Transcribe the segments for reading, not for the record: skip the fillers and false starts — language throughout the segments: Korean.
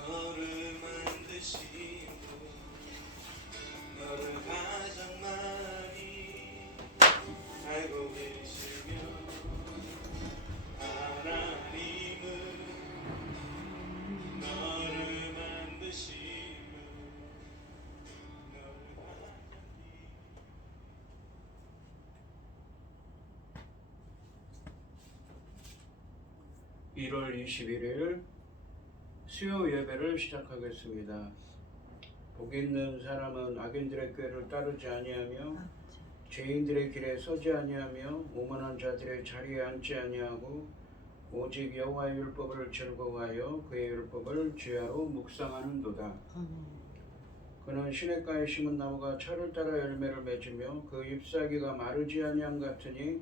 너를 만드시고 너를 가장 많이 알고 계시며 하나님은 너를 만드시고 너를 가장 1월 21일 수요 예배를 시작하겠습니다. 복 있는 사람은 악인들의 꾀를 따르지 아니하며 죄인들의 길에 서지 아니하며 오만한 자들의 자리에 앉지 아니하고 오직 여호와의 율법을 즐거워하여 그의 율법을 주야로 묵상하는도다. 그는 시냇가에 심은 나무가 철을 따라 열매를 맺으며 그 잎사귀가 마르지 아니함 같으니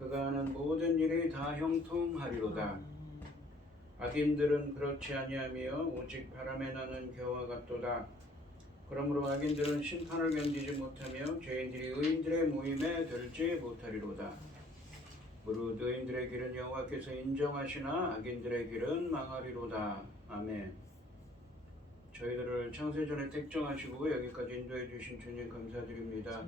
그가 하는 모든 일이 다 형통하리로다. 악인들은 그렇지 아니하며 오직 바람에 나는 겨와 같도다. 그러므로 악인들은 심판을 견디지 못하며 죄인들이 의인들의 모임에 들지 못하리로다. 무릇 의인들의 길은 여호와께서 인정하시나 악인들의 길은 망하리로다. 아멘. 저희들을 창세전에 택정하시고 여기까지 인도해 주신 주님 감사드립니다.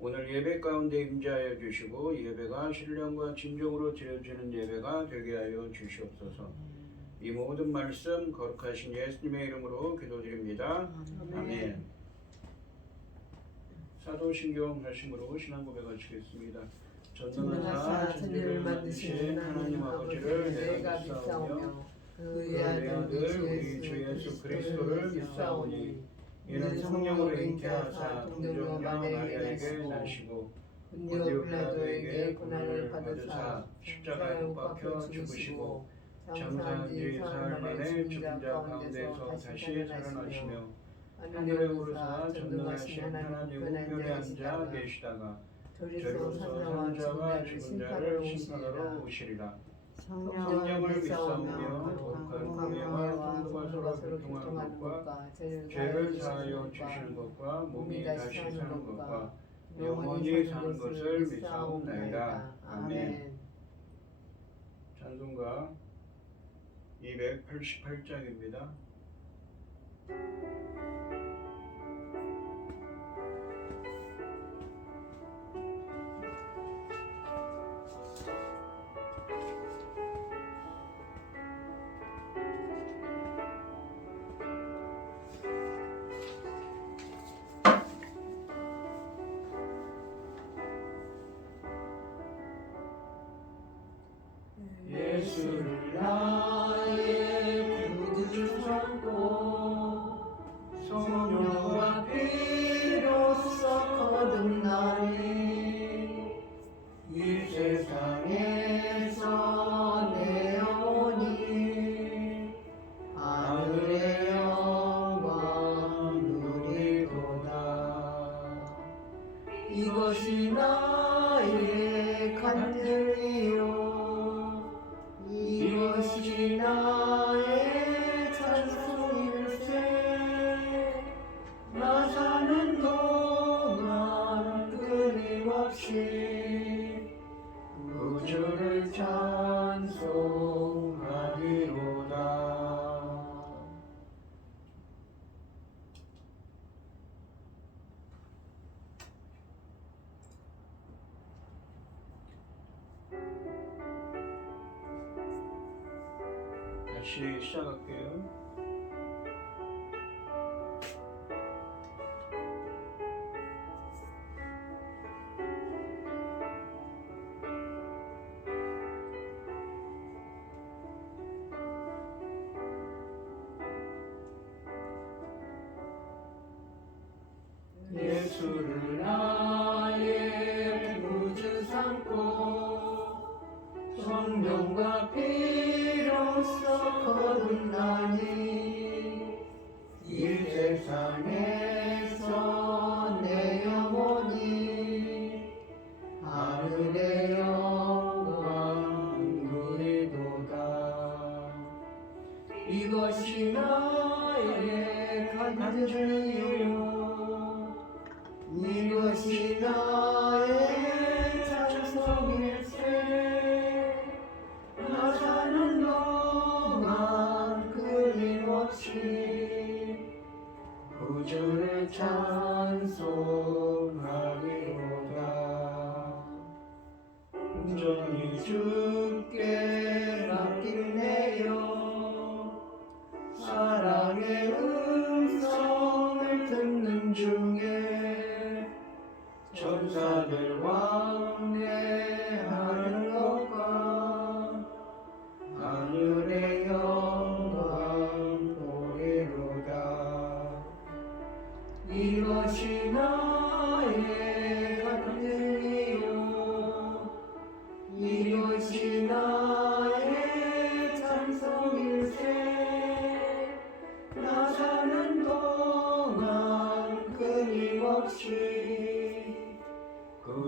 오늘 예배 가운데 임재하여 주시고 예배가 신령과 진정으로 드려지는 예배가 되게 하여 주시옵소서. 이 모든 말씀 거룩하신 예수님의 이름으로 기도드립니다. 아멘. 사도신경 말씀으로 신앙 고백하시겠습니다. 전능하사 천지를 만드신 하나님 아버지를 내가 믿사오며 그의 아들 우리 주 예수 그리스도를 믿사오니 이는 성령으로 잉태하사 동정녀 마리아에게 나시고 본디오 빌라도에게 고난을 받으사 십자가에 못 박혀 죽으시고 장사한 지 사흘 만에 죽은 자 가운데서 다시 살아나시며 하늘에 오르사 전능하신 하나님 우편에 앉아 계시다가 저리로서 사는 자와 죽은 자를 심판하러 오시리라. 성령을 믿사오며 거룩한 공예와 성도가 서로 교통하는 것과 죄를 사하여 주시는 것과 몸이 다시 사는 것과 영원히 사는 것을 믿사옵나이다. 아멘. 찬송가 288장입니다. 예수를 나의 구주 삼고 성령과 피로써 거듭나니 이 세상에서 내 영혼이 하늘의 영광 누리도다. 이것이 나의 간증이요 이것이 나의 찬송일세. 나 사는 동안 끊임없이 구주를 찬송하리로다. 다시 시작할게요. 예수를 나의 구주 삼고 성령과 피로써 거듭나니 이 세상에서 내 영혼이 하늘의 영광 누리도다. 이것이 나의 간증이요 이것이 나의 찬송일세. 나 사는 동안 끊임없이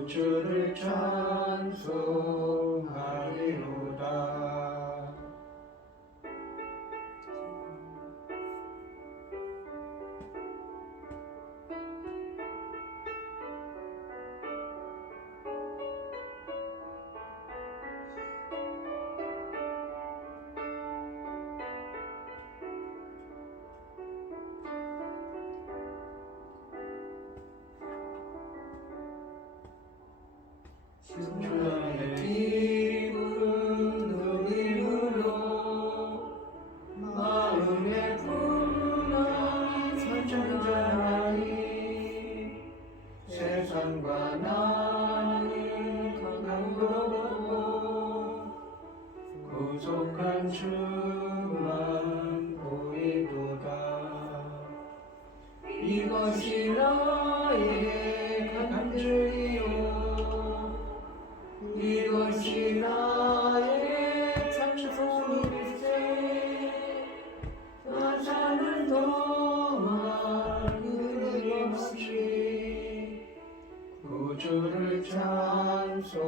주를 찬송하리로다. 주의 기쁜 누림으로 마음에 풍성한 선천자라니 세상과 나는 강도롭고 구속한 주만 보이도다. 이것이 나의 간증이요 이것이 나의 찬송일세. 나 사는 동안 끊임없이 구주를 찬송하리로다.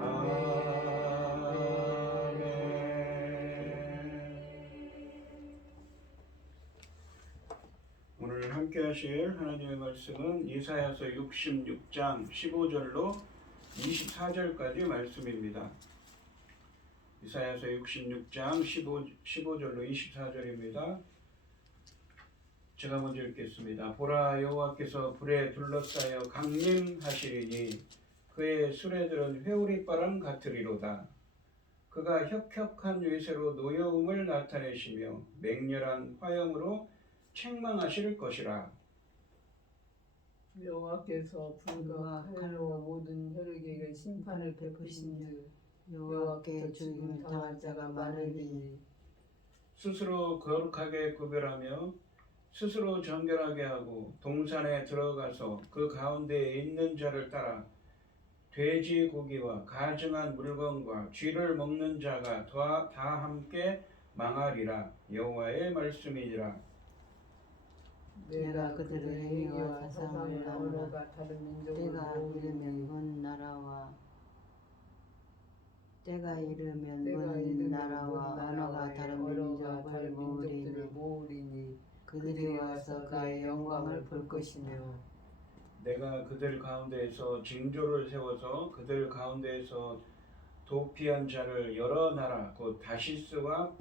아멘. 오늘 함께 하실 하나님의 말씀은 이사야서 66장 15절로 24절까지 말씀입니다. 이사야서 66장 15절로 24절입니다. 제가 먼저 읽겠습니다. 보라, 여호와께서 불에 둘러싸여 강림하시리니 그의 수레들은 회오리바람 같으리로다. 그가 혁혁한 외세로 노여움을 나타내시며 맹렬한 화염으로 책망하실 것이라. 여호와께서 불과 칼로 모든 혈육에게 심판을 베푸신즉 여호와께 죽임을 당할 자가 많으리니. 스스로 거룩하게 구별하며 스스로 정결하게 하고 동산에 들어가서 그 가운데에 있는 자를 따라 돼지 고기와 가증한 물건과 쥐를 먹는 자가 다 함께 망하리라. 여호와의 말씀이니라. 내가 그들의 행위와 사상을 나누라. 때가 이르면 먼 나라와 언어가 다른 민족을 모으리니 그들이 와서 그의 영광을 볼 것이며 내가 그들 가운데에서 징조를 세워서 그들 가운데에서 도피한 자를 여러 나라 곧 다시스와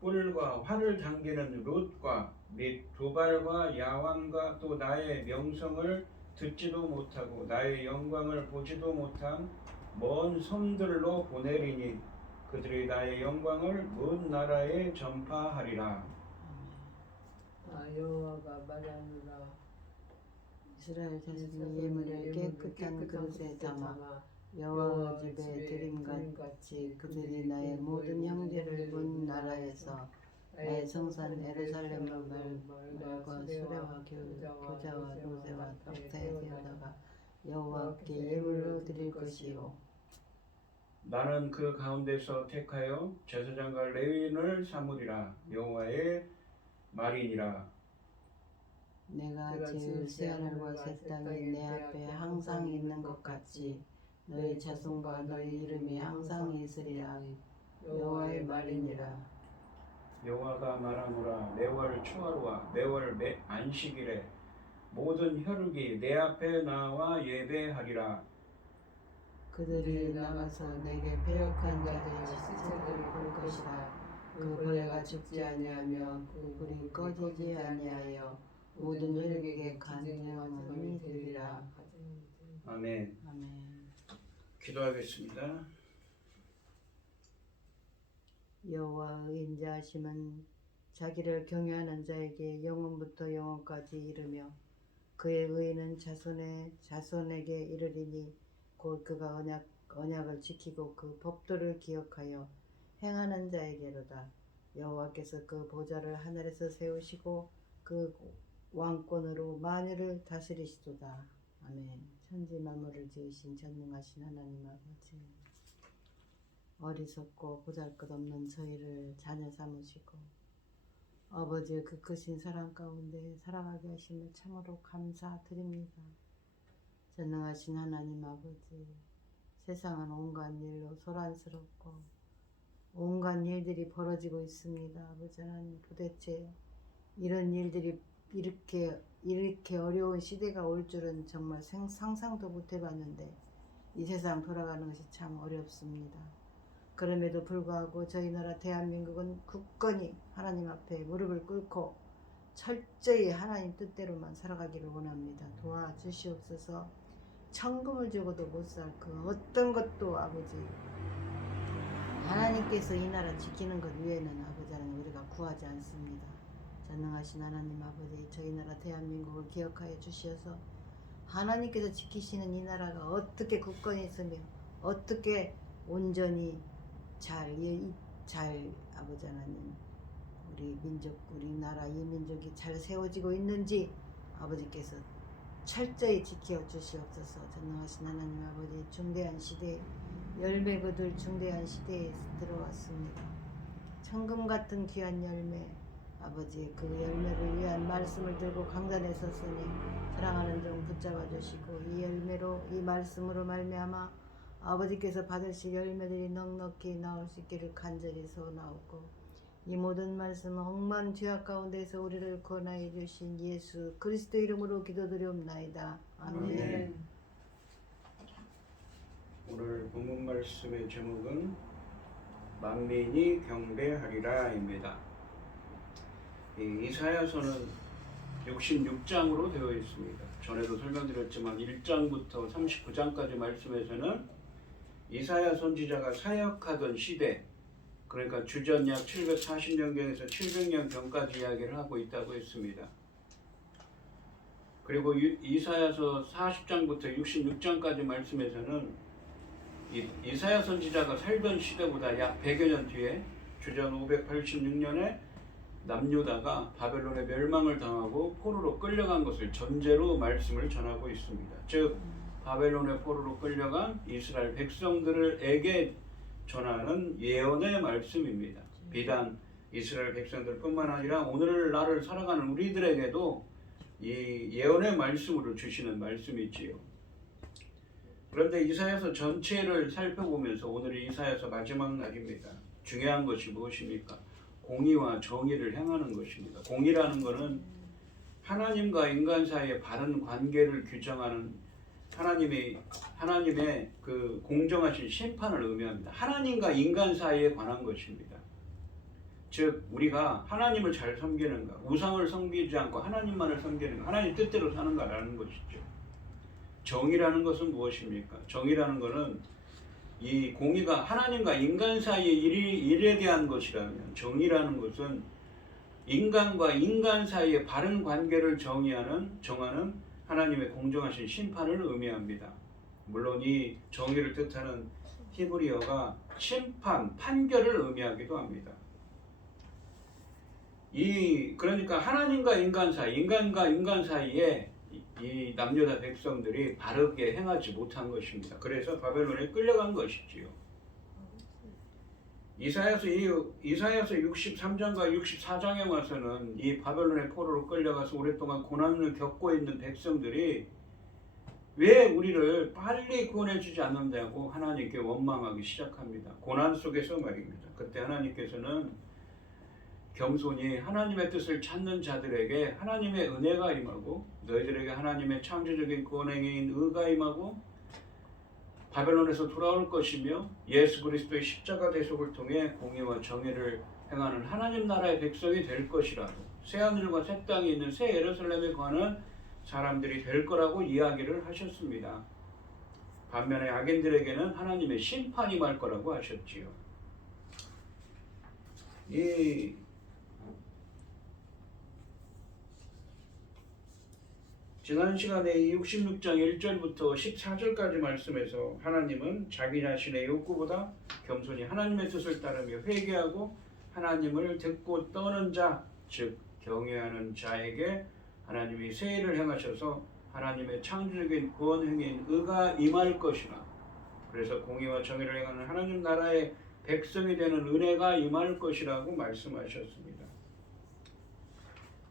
뿔과 활을 당기는 룻과 및 두발과 야완과 또 나의 명성을 듣지도 못하고 나의 영광을 보지도 못한 먼 섬들로 보내리니 그들이 나의 영광을 먼 나라에 전파하리라. 여호와가 말하노라. 이스라엘 자손이 예물을 깨끗한 그릇에 담아 여호와 집에 드림같이 그들이 나의 모든 형제를 먼 나라에서 나의 성산 예루살렘을 말과 수레와 교자와 노새와 덕태에 세우다가 여호와께 예물로 드릴 것이요. 나는 그 가운데서 택하여 제사장과 레위인을 삼으리라. 여호와의 말이니라. 내가 지을 새하늘과 새 땅이 내 앞에 항상 있는 것 같이 너희 자손과 너희 이름이 항상 있으리라. 여호와의 말이니라. 여호와가 말하노라. 매월 초하루와 매월 안식일에 모든 혈육이 내 앞에 나와 예배하리라. 그들이 나가서 내게 패역한 자들의 시체들을 볼 것이라. 그 벌레가 죽지 아니하며 그 불이 꺼지지 아니하여 모든 혈육에게 간증함이 되리라. 아멘. 아멘. 기도하겠습니다. 여호와의 인자하심은 자기를 경외하는 자에게 영원부터 영원까지 이르며 그의 의는 자손에게 이르리니 곧 그가 언약을 지키고 그 법도를 기억하여 행하는 자에게로다. 여호와께서 그 보좌를 하늘에서 세우시고 그 왕권으로 만유를 다스리시도다. 아멘. 천지 만물을 지으신 전능하신 하나님 아버지, 어리석고 보잘것없는 저희를 자녀 삼으시고 아버지의 그 크신 사랑 가운데 살아가게 하심을 참으로 감사드립니다. 전능하신 하나님 아버지, 세상은 온갖 일로 소란스럽고 온갖 일들이 벌어지고 있습니다. 아버지 하나님, 도대체 이런 일들이 이렇게 어려운 시대가 올 줄은 정말 상상도 못 해봤는데 이 세상 돌아가는 것이 참 어렵습니다. 그럼에도 불구하고 저희 나라 대한민국은 굳건히 하나님 앞에 무릎을 꿇고 철저히 하나님 뜻대로만 살아가기를 원합니다. 도와주시옵소서. 천금을 주고도 못 살 그 어떤 것도 아버지 하나님께서 이 나라 지키는 것 외에는 아버지 하나님 우리가 구하지 않습니다. 전능하신 하나님 아버지, 저희 나라 대한민국을 기억하여 주시어서 하나님께서 지키시는 이 나라가 어떻게 굳건히 있으며 어떻게 온전히 잘 아버지 하나님 우리 민족, 우리나라 이 민족이 잘 세워지고 있는지 아버지께서 철저히 지켜 주시옵소서. 전능하신 하나님 아버지, 중대한 시대, 열매 거둘 중대한 시대에 들어왔습니다. 천금 같은 귀한 열매, 아버지 그 열매를 위한 말씀을 들고 강단에 섰으니 사랑하는 종 붙잡아 주시고 이 열매로, 이 말씀으로 말미암아 아버지께서 받으실 열매들이 넉넉히 나올 수 있기를 간절히 소원하옵고, 이 모든 말씀은 억만 죄악 가운데서 우리를 구원하여 주신 예수 그리스도 이름으로 기도드리옵나이다. 아멘. 오늘 본문 말씀의 제목은 만민이 경배하리라입니다. 이사야서는 66장으로 되어 있습니다. 전에도 설명드렸지만 1장부터 39장까지 말씀에서는 이사야 선지자가 사역하던 시대, 그러니까 주전 약 740년경에서 700년경까지 이야기를 하고 있다고 했습니다. 그리고 이사야서 40장부터 66장까지 말씀에서는 이사야 선지자가 살던 시대보다 약 100여 년 뒤에 주전 586년에 남유다가 바벨론의 멸망을 당하고 포로로 끌려간 것을 전제로 말씀을 전하고 있습니다. 즉 바벨론의 포로로 끌려간 이스라엘 백성들에게 전하는 예언의 말씀입니다. 비단 이스라엘 백성들뿐만 아니라 오늘날을 살아가는 우리들에게도 이 예언의 말씀으로 주시는 말씀이지요. 그런데 이사야서 전체를 살펴보면서 오늘이 이사야서 마지막 날입니다. 중요한 것이 무엇입니까? 공의와 정의를 행하는 것입니다. 공의라는 것은 하나님과 인간 사이의 바른 관계를 규정하는 하나님의 그 공정하신 심판을 의미합니다. 하나님과 인간 사이에 관한 것입니다. 즉 우리가 하나님을 잘 섬기는가, 우상을 섬기지 않고 하나님만을 섬기는가, 하나님 뜻대로 사는가라는 것이죠. 정의라는 것은 무엇입니까? 정의라는 것은 이 공의가 하나님과 인간 사이의 일에 대한 것이라면, 정의라는 것은 인간과 인간 사이의 바른 관계를 정하는 하나님의 공정하신 심판을 의미합니다. 물론 이 정의를 뜻하는 히브리어가 심판, 판결을 의미하기도 합니다. 그러니까 하나님과 인간 사이, 인간과 인간 사이에 이 남유다 백성들이 바르게 행하지 못한 것입니다. 그래서 바벨론에 끌려간 것이지요. 이사야서 63장과 64장에 와서는 이 바벨론의 포로로 끌려가서 오랫동안 고난을 겪고 있는 백성들이 왜 우리를 빨리 구원해 주지 않는다고 하나님께 원망하기 시작합니다. 고난 속에서 말입니다. 그때 하나님께서는 겸손히 하나님의 뜻을 찾는 자들에게 하나님의 은혜가 임하고, 너희들에게 하나님의 창조적인 구원행위인 의가 임하고, 바벨론에서 돌아올 것이며 예수 그리스도의 십자가 대속을 통해 공의와 정의를 행하는 하나님 나라의 백성이 될 것이라고, 새하늘과 새 땅에 있는 새 예루살렘에 관한 사람들이 될 거라고 이야기를 하셨습니다. 반면에 악인들에게는 하나님의 심판이 임할 거라고 하셨지요. 지난 시간에 66장 1절부터 14절까지 말씀에서 하나님은 자기 자신의 욕구보다 겸손히 하나님의 뜻을 따르며 회개하고 하나님을 듣고 떠는 자, 즉 경외하는 자에게 하나님이 새 일을 행하셔서 하나님의 창조적인 구원 행위인 의가 임할 것이라. 그래서 공의와 정의를 행하는 하나님 나라의 백성이 되는 은혜가 임할 것이라고 말씀하셨습니다.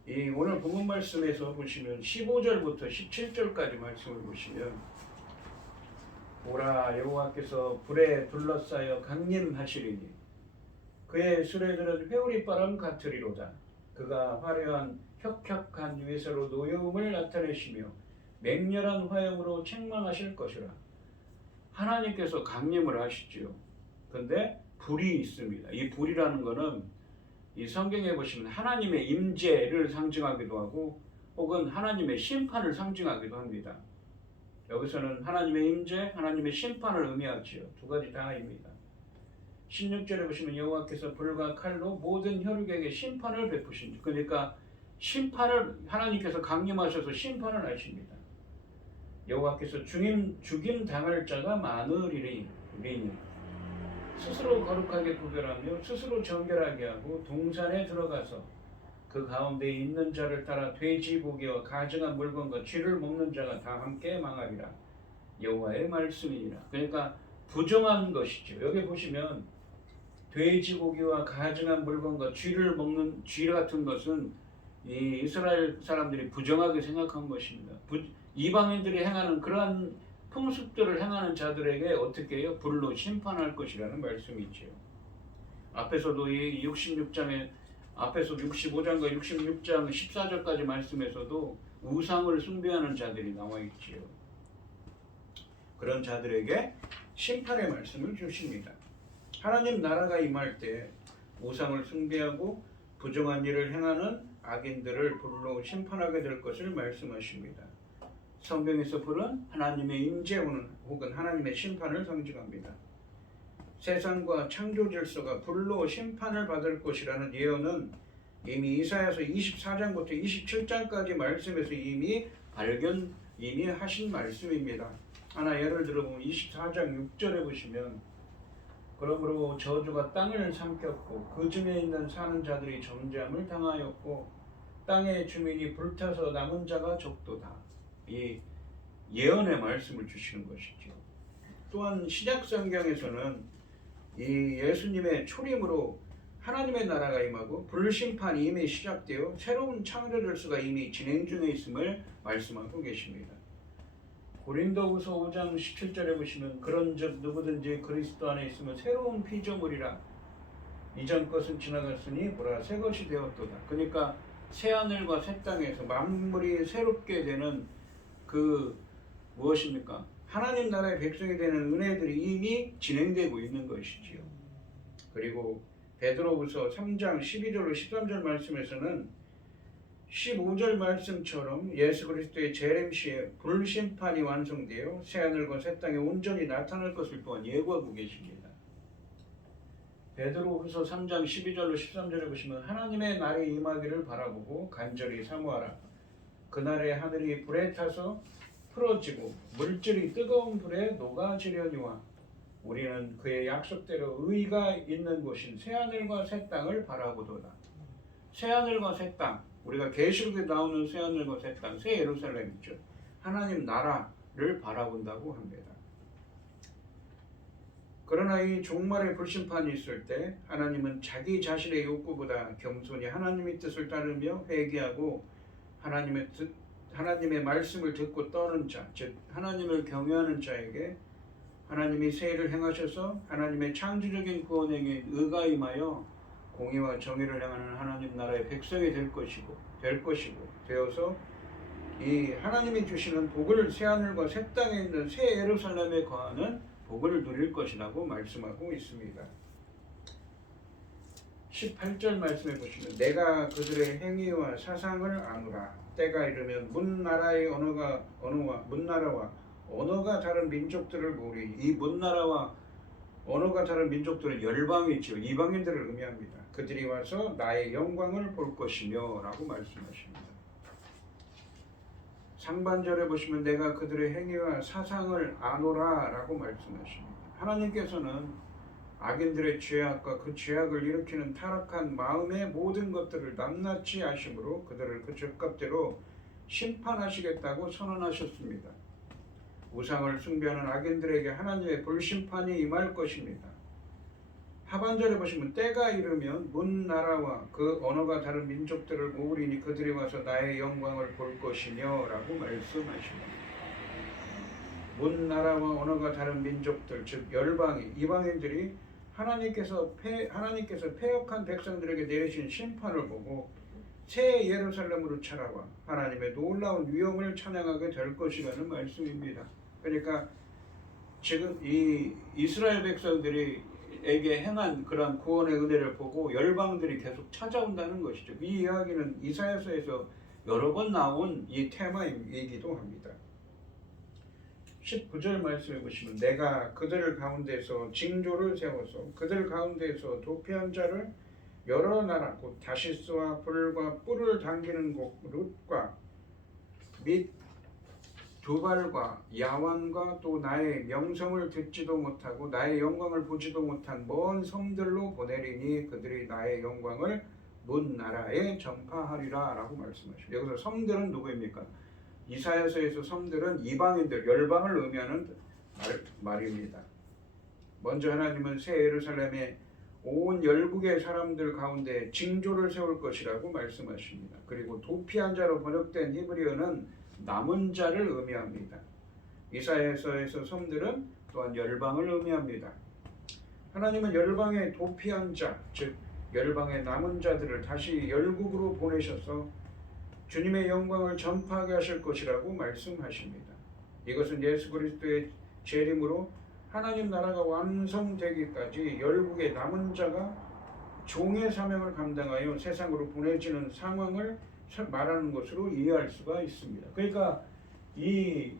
이 오늘 본문 말씀에서 보시면 15절부터 17절까지 말씀을 보시면 보라 여호와께서 불에 둘러싸여 강림하시리니 그의 수레들은 회오리 바람 같으리로다. 그가 화려한 혁혁한 위세로 노여움을 나타내시며 맹렬한 화염으로 책망하실 것이라. 하나님께서 강림을 하시지요. 근데 불이 있습니다. 이 불이라는 것은 이 성경에 보시면 하나님의 임재를 상징하기도 하고 혹은 하나님의 심판을 상징하기도 합니다. 여기서는 하나님의 임재, 하나님의 심판을 의미하지요. 두 가지 다입니다. 16절에 보시면 여호와께서 불과 칼로 모든 혈육에게 심판을 베푸신지, 그러니까 심판을 하나님께서 강림하셔서 심판을 하십니다. 여호와께서 죽임 당할 자가 많으리니 스스로 거룩하게 구별하며 스스로 정결하게 하고 동산에 들어가서 그 가운데 있는 자를 따라 돼지고기와 가증한 물건과 쥐를 먹는 자가 다 함께 망하리라. 여호와의 말씀이니라. 그러니까 부정한 것이죠. 여기 보시면 돼지고기와 가증한 물건과 쥐를 먹는 쥐 같은 것은 이 이스라엘 사람들이 부정하게 생각한 것입니다. 이방인들이 행하는 그러한 풍습들을 행하는 자들에게 어떻게 해요? 불로 심판할 것이라는 말씀이지요. 앞에서도 이 66장에 앞에서 65장과 66장 14절까지 말씀에서도 우상을 숭배하는 자들이 나와 있지요. 그런 자들에게 심판의 말씀을 주십니다. 하나님 나라가 임할 때 우상을 숭배하고 부정한 일을 행하는 악인들을 불로 심판하게 될 것을 말씀하십니다. 성경에서 불은 하나님의 임재오는 혹은 하나님의 심판을 상징합니다. 세상과 창조 질서가 불로 심판을 받을 것이라는 예언은 이미 이사야서 24장부터 27장까지 말씀에서 이미 하신 말씀입니다. 하나 예를 들어보면 24장 6절에 보시면 그러므로 저주가 땅을 삼켰고 그 중에 있는 사는 자들이 점잠을 당하였고 땅의 주민이 불타서 남은 자가 적도다. 이 예언의 말씀을 주시는 것이죠. 또한 신약 성경에서는 이 예수님의 초림으로 하나님의 나라가 임하고 불심판이 이미 시작되어 새로운 창조 질서가 이미 진행 중에 있음을 말씀하고 계십니다. 고린도후서 5장 17절에 보시면 그런즉 누구든지 그리스도 안에 있으면 새로운 피조물이라 이전 것은 지나갔으니 보라 새 것이 되었도다. 그러니까 새 하늘과 새 땅에서 만물이 새롭게 되는 그 무엇입니까? 하나님 나라의 백성이 되는 은혜들이 이미 진행되고 있는 것이지요. 그리고 베드로후서 3장 12절로 13절 말씀에서는 15절 말씀처럼 예수 그리스도의 재림 시에 불심판이 완성되어 새하늘과 새 땅에 온전히 나타날 것을 또한 예고하고 계십니다. 베드로후서 3장 12절로 13절에 보시면 하나님의 날이 임하기를 바라보고 간절히 사모하라. 그날에 하늘이 불에 타서 풀어지고 물질이 뜨거운 불에 녹아지려니와 우리는 그의 약속대로 의가 있는 곳인 새하늘과 새 땅을 바라보도다. 새하늘과 새 땅, 우리가 계시록에 나오는 새하늘과 새 땅, 새 예루살렘이죠. 하나님 나라를 바라본다고 합니다. 그러나 이 종말의 불심판이 있을 때 하나님은 자기 자신의 욕구보다 겸손히 하나님의 뜻을 따르며 회개하고 하나님의 말씀을 듣고 떠는 자, 즉 하나님을 경외하는 자에게 하나님이 새 일을 행하셔서 하나님의 창조적인 구원행에 의가 임하여 공의와 정의를 행하는 하나님 나라의 백성이 될 것이고 되어서 이 하나님이 주시는 복을 새하늘과 새 땅에 있는 새 예루살렘에 거하는 복을 누릴 것이라고 말씀하고 있습니다. 18절 말씀해 보시면 내가 그들의 행위와 사상을 아노라. 때가 이르면 문나라와 언어가 다른 민족들을 모으리. 이 문나라와 언어가 다른 민족들은 열방이죠. 이방인들을 의미합니다. 그들이 와서 나의 영광을 볼 것이며 라고 말씀하십니다. 상반절에 보시면 내가 그들의 행위와 사상을 아노라 라고 말씀하십니다. 하나님께서는 악인들의 죄악과 그 죄악을 일으키는 타락한 마음의 모든 것들을 낱낱이 아심으로 그들을 그 죄값대로 심판하시겠다고 선언하셨습니다. 우상을 숭배하는 악인들에게 하나님의 불심판이 임할 것입니다. 하반절에 보시면 때가 이르면 문 나라와 그 언어가 다른 민족들을 모으리니 그들이 와서 나의 영광을 볼 것이며 라고 말씀하십니다. 문 나라와 언어가 다른 민족들 즉 열방이 이방인들이 하나님께서 패역한 백성들에게 내리신 심판을 보고 새 예루살렘으로 찾아와 하나님의 놀라운 위엄을 찬양하게 될 것이라는 말씀입니다. 그러니까 지금 이 이스라엘 백성들에게 행한 그러한 구원의 은혜를 보고 열방들이 계속 찾아온다는 것이죠. 이 이야기는 이사야서에서 여러 번 나온 이 테마이기도 합니다. 19절 말씀해 보시면 내가 그들 가운데서 징조를 세워서 그들 가운데서 도피한 자를 여러 나라 곧 다시스와 불과 뿔을 당기는 곳 룻과 및 두발과 야완과 또 나의 명성을 듣지도 못하고 나의 영광을 보지도 못한 먼 성들로 보내리니 그들이 나의 영광을 문 나라에 전파하리라 라고 말씀하십니다. 여기서 성들은 누구입니까? 이사야서에서 성들은 이방인들, 열방을 의미하는 말입니다. 먼저 하나님은 새 예루살렘에 온 열국의 사람들 가운데 징조를 세울 것이라고 말씀하십니다. 그리고 도피한 자로 번역된 히브리어는 남은 자를 의미합니다. 이사야서에서 성들은 또한 열방을 의미합니다. 하나님은 열방의 도피한 자, 즉 열방의 남은 자들을 다시 열국으로 보내셔서 주님의 영광을 전파하게 하실 것이라고 말씀하십니다. 이것은 예수 그리스도의 재림으로 하나님 나라가 완성되기까지 열국의 남은 자가 종의 사명을 감당하여 세상으로 보내지는 상황을 말하는 것으로 이해할 수가 있습니다. 그러니까 이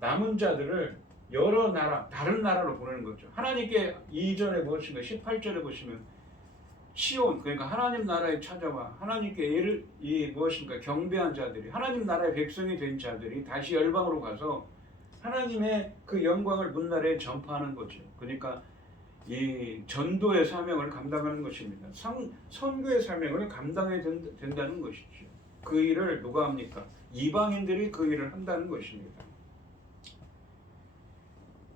남은 자들을 여러 나라, 다른 나라로 보내는 거죠. 하나님께 이전에 보시면 18절에 보시면 시온, 그러니까 하나님 나라에 찾아와 하나님께 무엇인가 경배한 자들이 하나님 나라의 백성이 된 자들이 다시 열방으로 가서 하나님의 그 영광을 문나라에 전파하는 거죠. 그러니까 이 전도의 사명을 감당하는 것입니다. 선교의 사명을 감당해야 된다는 것이죠. 그 일을 누가 합니까? 이방인들이 그 일을 한다는 것입니다.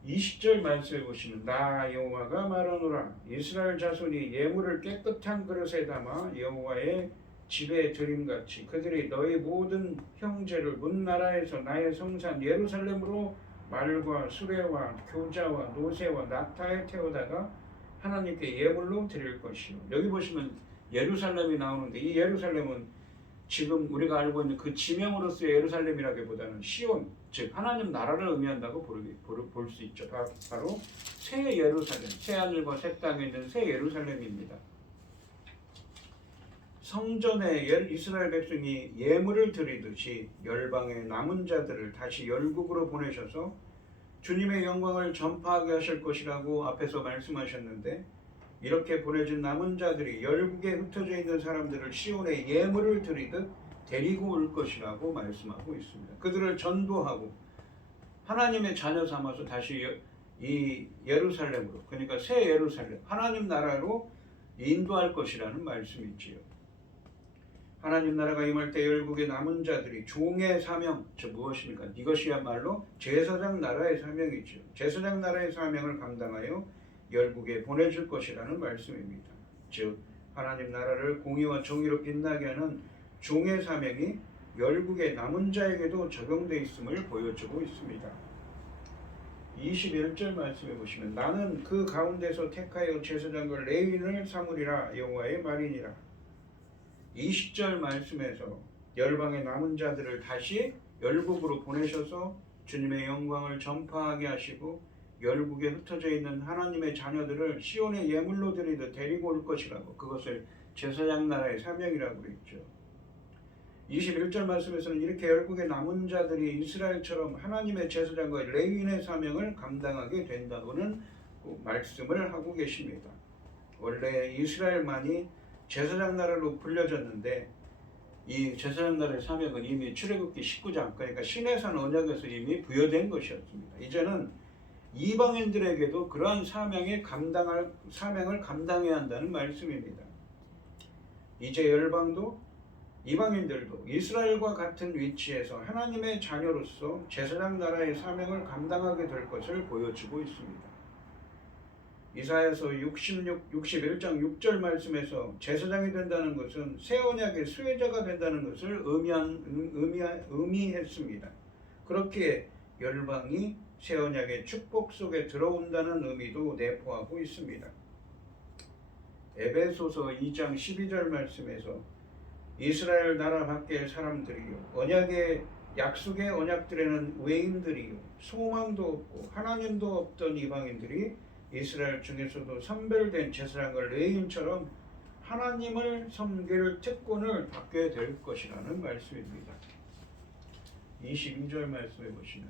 20절 말씀해 보시면 나 여호와가 말하노라 이스라엘 자손이 예물을 깨끗한 그릇에 담아 여호와의 집에 드림같이 그들이 너희 모든 형제를 문 나라에서 나의 성산 예루살렘으로 말과 수레와 교자와 노새와 낙타에 태우다가 하나님께 예물로 드릴 것이요. 여기 보시면 예루살렘이 나오는데 이 예루살렘은 지금 우리가 알고 있는 그 지명으로서의 예루살렘이라기보다는 시온, 즉 하나님 나라를 의미한다고 볼 수 있죠. 바로 새 예루살렘, 새 하늘과 새 땅에 있는 새 예루살렘입니다. 성전에 이스라엘 백성이 예물을 드리듯이 열방의 남은 자들을 다시 열국으로 보내셔서 주님의 영광을 전파하게 하실 것이라고 앞에서 말씀하셨는데 이렇게 보내준 남은 자들이 열국에 흩어져 있는 사람들을 시온에 예물을 드리듯 데리고 올 것이라고 말씀하고 있습니다. 그들을 전도하고 하나님의 자녀 삼아서 다시 이 예루살렘으로, 그러니까 새 예루살렘, 하나님 나라로 인도할 것이라는 말씀이지요. 하나님 나라가 임할 때 열국의 남은 자들이 종의 사명, 즉 무엇입니까? 이것이야말로 제사장 나라의 사명이죠. 제사장 나라의 사명을 감당하여 열국에 보내줄 것이라는 말씀입니다. 즉 하나님 나라를 공의와 정의로 빛나게 하는 종의 사명이 열국의 남은 자에게도 적용되어 있음을 보여주고 있습니다. 21절 말씀해 보시면 나는 그 가운데서 택하여 제사장과 레위인을 삼으리라 여호와의 말이니라. 20절 말씀에서 열방의 남은 자들을 다시 열국으로 보내셔서 주님의 영광을 전파하게 하시고 열국에 흩어져 있는 하나님의 자녀들을 시온의 예물로 드리듯 데리고 올 것이라고, 그것을 제사장 나라의 사명이라고 그랬죠. 21절 말씀에서는 이렇게 열국의 남은 자들이 이스라엘처럼 하나님의 제사장과 레위인의 사명을 감당하게 된다고는 말씀을 하고 계십니다. 원래 이스라엘만이 제사장 나라로 불려졌는데 이 제사장 나라의 사명은 이미 출애굽기 19장, 그러니까 시내산 언약에서 이미 부여된 것이었습니다. 이제는 이방인들에게도 그러한 사명을 감당해야 한다는 말씀입니다. 이제 열방도 이방인들도 이스라엘과 같은 위치에서 하나님의 자녀로서 제사장 나라의 사명을 감당하게 될 것을 보여주고 있습니다. 이사야서 61장 6절 말씀에서 제사장이 된다는 것은 새 언약의 수혜자가 된다는 것을 의미했습니다. 그렇게 열방이 새 언약의 축복 속에 들어온다는 의미도 내포하고 있습니다. 에베소서 2장 12절 말씀에서 이스라엘 나라 밖의 사람들이요 언약의 약속의 언약들에는 외인들이요 소망도 없고 하나님도 없던 이방인들이 이스라엘 중에서도 선별된 제사장과 레위인처럼 하나님을 섬길 특권을 받게 될 것이라는 말씀입니다. 22절 말씀해 보시면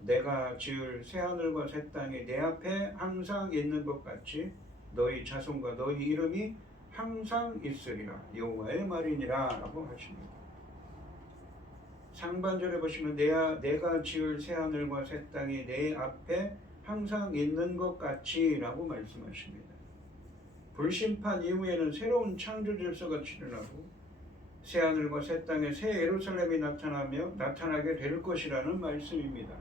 내가 지을 새하늘과 새 땅이 내 앞에 항상 있는 것 같이 너희 자손과 너희 이름이 항상 있으리라 여호와의 말이니라 라고 하십니다. 상반절에 보시면 내가 지을 새하늘과 새 땅이 내 앞에 항상 있는 것 같이 라고 말씀하십니다. 불심판 이후에는 새로운 창조 질서가 출현하고 새하늘과 새 땅에 새 예루살렘이 나타나게 될 것이라는 말씀입니다.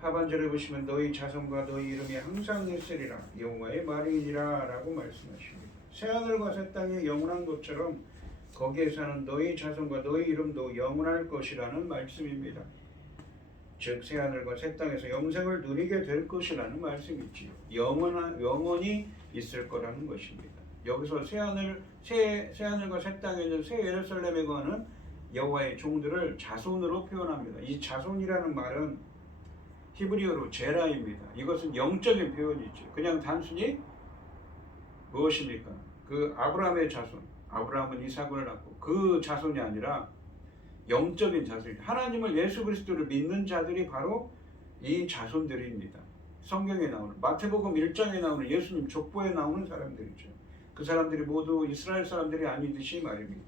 하반절에 보시면 너희 자손과 너희 이름이 항상 있으리라 여호와의 말이니라 라고 말씀하십니다. 새하늘과 새 땅이 영원한 것처럼 거기에 사는 너희 자손과 너희 이름도 영원할 것이라는 말씀입니다. 즉 새하늘과 새 땅에서 영생을 누리게 될 것이라는 말씀이지요. 영원히 있을 거라는 것입니다. 여기서 새하늘과 새 땅에 있는 새 예루살렘에 거하는 여호와의 종들을 자손으로 표현합니다. 이 자손이라는 말은 히브리어로 제라입니다. 이것은 영적인 표현이죠. 그냥 단순히 무엇입니까? 그 아브라함의 자손, 아브라함은 이삭을 낳고 그 자손이 아니라 영적인 자손입니다. 하나님을 예수 그리스도를 믿는 자들이 바로 이 자손들입니다. 성경에 나오는 마태복음 1장에 나오는 예수님 족보에 나오는 사람들이죠. 그 사람들이 모두 이스라엘 사람들이 아니듯이 말입니다.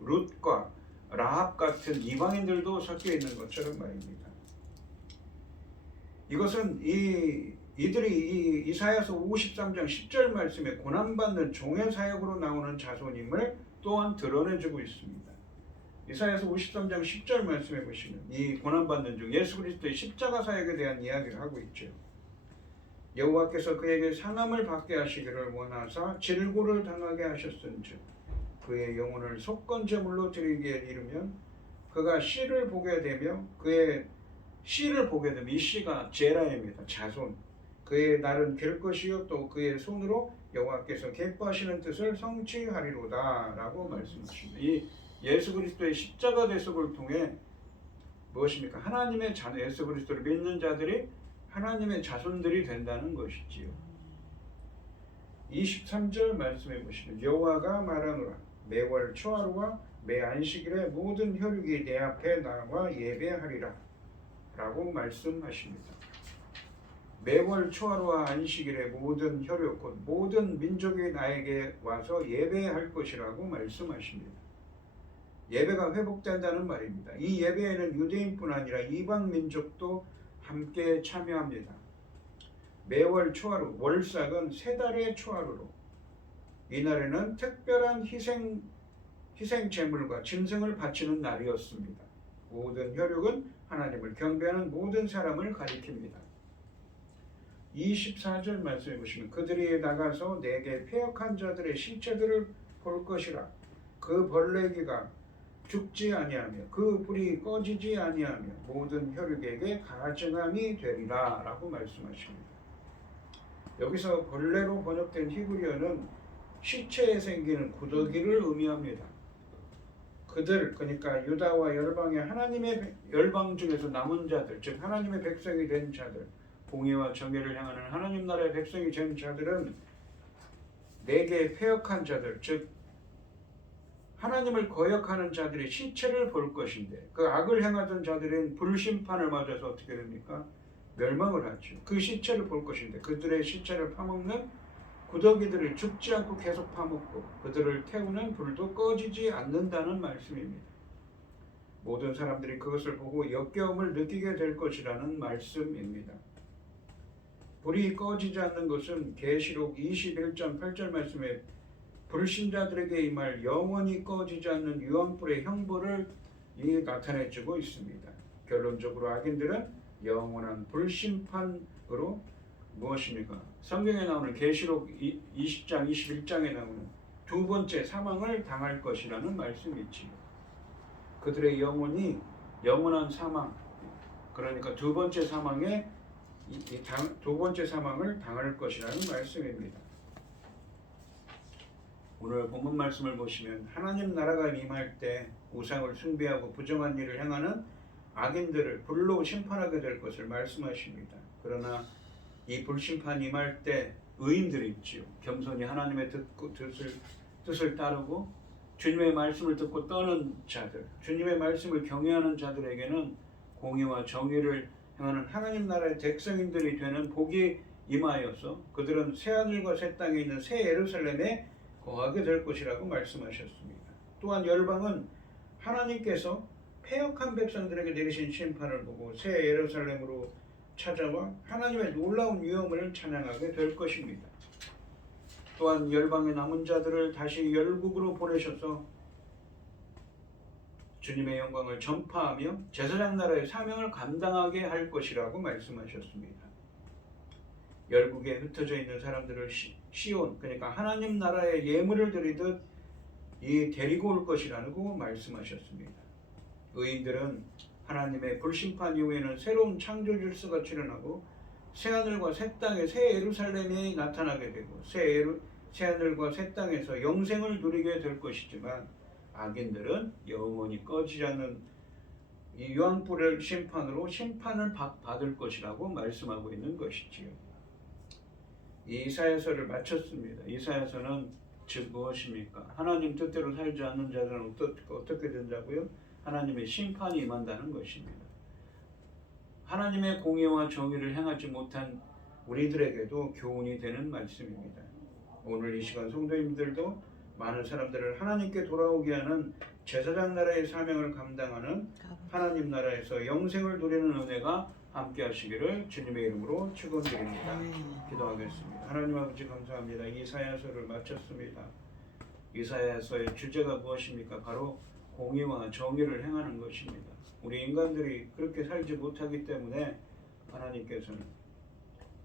룻과 라합 같은 이방인들도 섞여 있는 것처럼 말입니다. 이것은 이들이 이사야서 53장 10절 말씀에 고난받는 종의 사역으로 나오는 자손임을 또한 드러내주고 있습니다. 이사야서 53장 10절 말씀해 보시면 이 고난받는 종 예수 그리스도의 십자가 사역에 대한 이야기를 하고 있죠. 여호와께서 그에게 상함을 받게 하시기를 원하사 질고를 당하게 하셨은즉 그의 영혼을 속건제물로 드리기에 이르면 그가 씨를 보게 되며 그의 씨를 보게 되면 이 씨가 제라입니다. 자손. 그의 날은 길 것이요 또 그의 손으로 여호와께서 기뻐하시는 뜻을 성취하리로다 라고 말씀하십니다. 이 예수 그리스도의 십자가 대속을 통해 무엇입니까? 하나님의 자녀 예수 그리스도를 믿는 자들이 하나님의 자손들이 된다는 것이지요. 23절 말씀해 보시면 여호와가 말하노라 매월 초하루와 매 안식일에 모든 혈육이 내 앞에 나와 예배하리라 라고 말씀하십니다. 매월 초하루와 안식일에 모든 혈육 곧 모든 민족이 나에게 와서 예배할 것이라고 말씀하십니다. 예배가 회복된다는 말입니다. 이 예배에는 유대인뿐 아니라 이방 민족도 함께 참여합니다. 매월 초하루, 월삭은 세 달의 초하루로 이날에는 특별한 희생 제물과 짐승을 바치는 날이었습니다. 모든 혈육은 하나님을 경배하는 모든 사람을 가리킵니다. 24절 말씀해 보시면 그들이 나가서 내게 패역한 자들의 신체들을 볼 것이라 그 벌레기가 죽지 아니하며 그 불이 꺼지지 아니하며 모든 혈육에게 가증함이 되리라 라고 말씀하십니다. 여기서 벌레로 번역된 히브리어는 시체에 생기는 구더기를 의미합니다. 그들 그러니까 유다와 열방의 하나님의 열방 중에서 남은 자들 즉 하나님의 백성이 된 자들 공의와 정의를 향하는 하나님 나라의 백성이 된 자들은 내게 패역한 자들 즉 하나님을 거역하는 자들의 시체를 볼 것인데 그 악을 행하던 자들은 불심판을 맞아서 어떻게 됩니까? 멸망을 하죠. 그 시체를 볼 것인데 그들의 시체를 파먹는 구더기들을 죽지 않고 계속 파먹고 그들을 태우는 불도 꺼지지 않는다는 말씀입니다. 모든 사람들이 그것을 보고 역겨움을 느끼게 될 것이라는 말씀입니다. 불이 꺼지지 않는 것은 계시록 21장 8절 말씀에 불신자들에게 임할 영원히 꺼지지 않는 유황불의 형벌을 나타내주고 있습니다. 결론적으로 악인들은 영원한 불심판으로 무엇입니까? 성경에 나오는 계시록 20장, 21장에 나오는 두 번째 사망을 당할 것이라는 말씀이 있지요. 그들의 영혼이 영원한 사망, 그러니까 두 번째 사망에 두 번째 사망을 당할 것이라는 말씀입니다. 오늘 본문 말씀을 보시면 하나님 나라가 임할 때 우상을 숭배하고 부정한 일을 행하는 악인들을 불로 심판하게 될 것을 말씀하십니다. 그러나 이 불심판 임할 때 의인들이 있지요. 겸손히 하나님의 뜻을 따르고 주님의 말씀을 듣고 떠는 자들, 주님의 말씀을 경외하는 자들에게는 공의와 정의를 행하는 하나님 나라의 백성인들이 되는 복이 임하여서 그들은 새하늘과 새 땅에 있는 새 예루살렘에 거하게 될 것이라고 말씀하셨습니다. 또한 열방은 하나님께서 패역한 백성들에게 내리신 심판을 보고 새 예루살렘으로 찾아와 하나님의 놀라운 위엄을 찬양하게 될 것입니다. 또한 열방의 남은 자들을 다시 열국으로 보내셔서 주님의 영광을 전파하며 제사장 나라의 사명을 감당하게 할 것이라고 말씀하셨습니다. 열국에 흩어져 있는 사람들을 시온, 그러니까 하나님 나라의 예물을 드리듯 데리고 올 것이라고 말씀하셨습니다. 의인들은 하나님의 불심판 이후에는 새로운 창조 질서가 출현하고 새하늘과 새 땅의 새 예루살렘이 나타나게 되고 새하늘과 새 땅에서 영생을 누리게 될 것이지만 악인들은 영원히 꺼지지 않는 이 유황불의 심판으로 심판을 받을 것이라고 말씀하고 있는 것이지요. 이 이사야서를 마쳤습니다. 이사야서는 즉 무엇입니까? 하나님 뜻대로 살지 않는 자들은 어떻게 된다고요? 하나님의 심판이 임한다는 것입니다. 하나님의 공의와 정의를 행하지 못한 우리들에게도 교훈이 되는 말씀입니다. 오늘 이 시간 성도님들도 많은 사람들을 하나님께 돌아오게 하는 제사장 나라의 사명을 감당하는 하나님 나라에서 영생을 누리는 은혜가 함께 하시기를 주님의 이름으로 축원드립니다. 기도하겠습니다. 하나님 아버지 감사합니다. 이사야서를 마쳤습니다. 이사야서의 주제가 무엇입니까? 바로 공의와 정의를 행하는 것입니다. 우리 인간들이 그렇게 살지 못하기 때문에 하나님께서는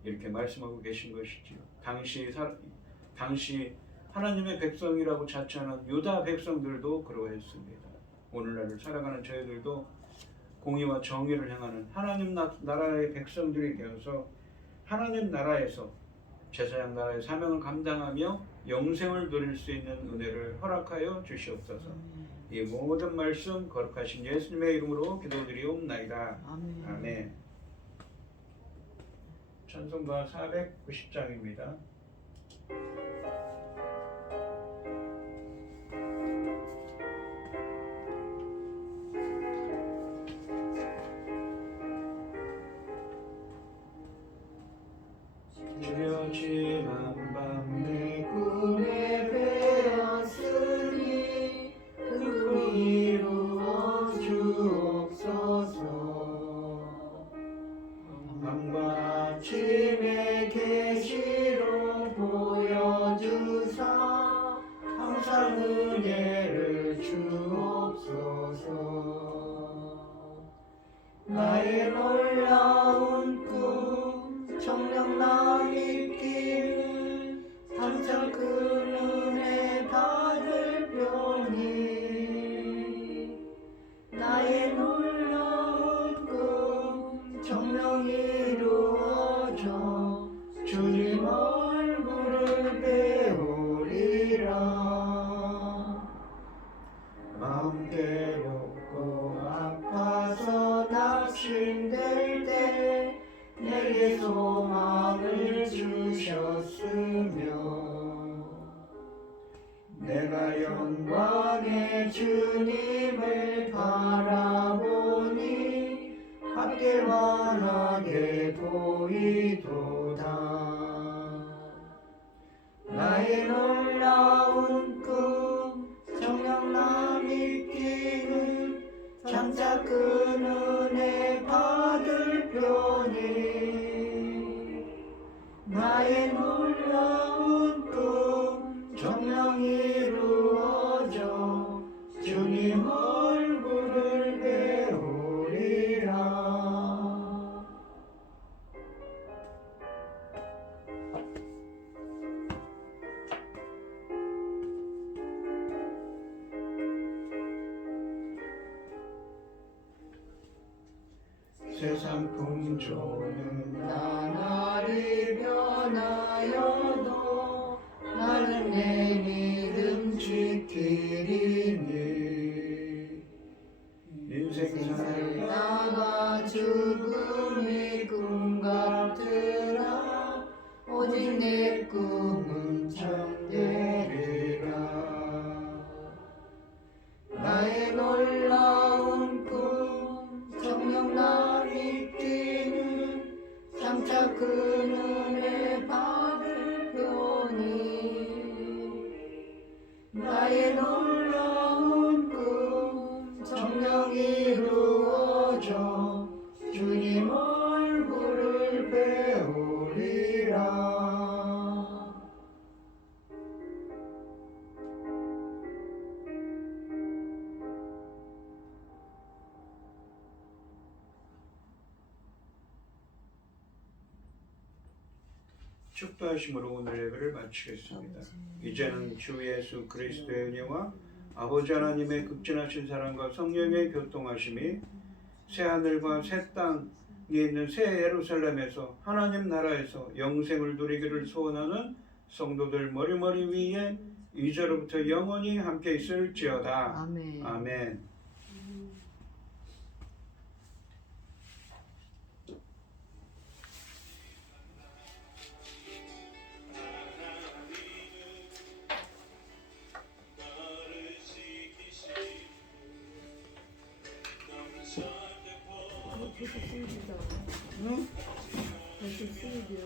이렇게 말씀하고 계신 것이지요. 당시 하나님의 백성이라고 자처하는 유다 백성들도 그러했습니다. 오늘날을 살아가는 저희들도 공의와 정의를 행하는 하나님 나라의 백성들이 되어서 하나님 나라에서 제사장 나라의 사명을 감당하며 영생을 누릴 수 있는 은혜를 허락하여 주시옵소서. 이 모든 말씀 거룩하신 예수님의 이름으로 기도드리옵나이다. 아멘. 찬송가 490장입니다. 주여 지난 밤 내 꿈에 배었으니 그 꿈 이루어 주옵소서. 밤과 아침에 계시로 보여주사 항상 은혜를 주옵소서. 나의 놀라운 꿈 정녕 믿기를 항상 그 은혜 받을 펴니 나의 놀라운 꿈 정녕 이루어져 주님 얼굴을 배우리라. 마음 괴롭고 아파서 낙심될 때 내게 소망을 주셨으며 내가 영광의 주님을 바라보니 함께 환하게 보이도다. 나의 놀라운 꿈 정녕 나 믿기는 장차 그 은혜 받을 펴니 나의 놀라운 꿈 정녕 이루어져 주님 얼굴을 배우리라. 조는 나날이 변하여도 나는 내 믿음 지키리니 인생 살다가 죽음이 꿈 같으나 오직 내 꿈은 참되리라. 나의 놀라운 꿈 정녕 날 이끄는 장차 그 눈에 받을 표니 나의 놀라운 꿈 정녕 이루어져 주님 얼굴을 배우리라. 축도하심으로 오늘 예배를 마치겠습니다. 이제는 주 예수 그리스도의 은혜와 아버지 하나님의 극진하신 사랑과 성령의 교통하심이 새하늘과 새 땅에 있는 새 예루살렘에서 하나님 나라에서 영생을 누리기를 소원하는 성도들 머리머리 위에 이제로부터 영원히 함께 있을지어다. 아멘. 아멘. 벌써 쓰기야. 응? 벌써 쓰기야.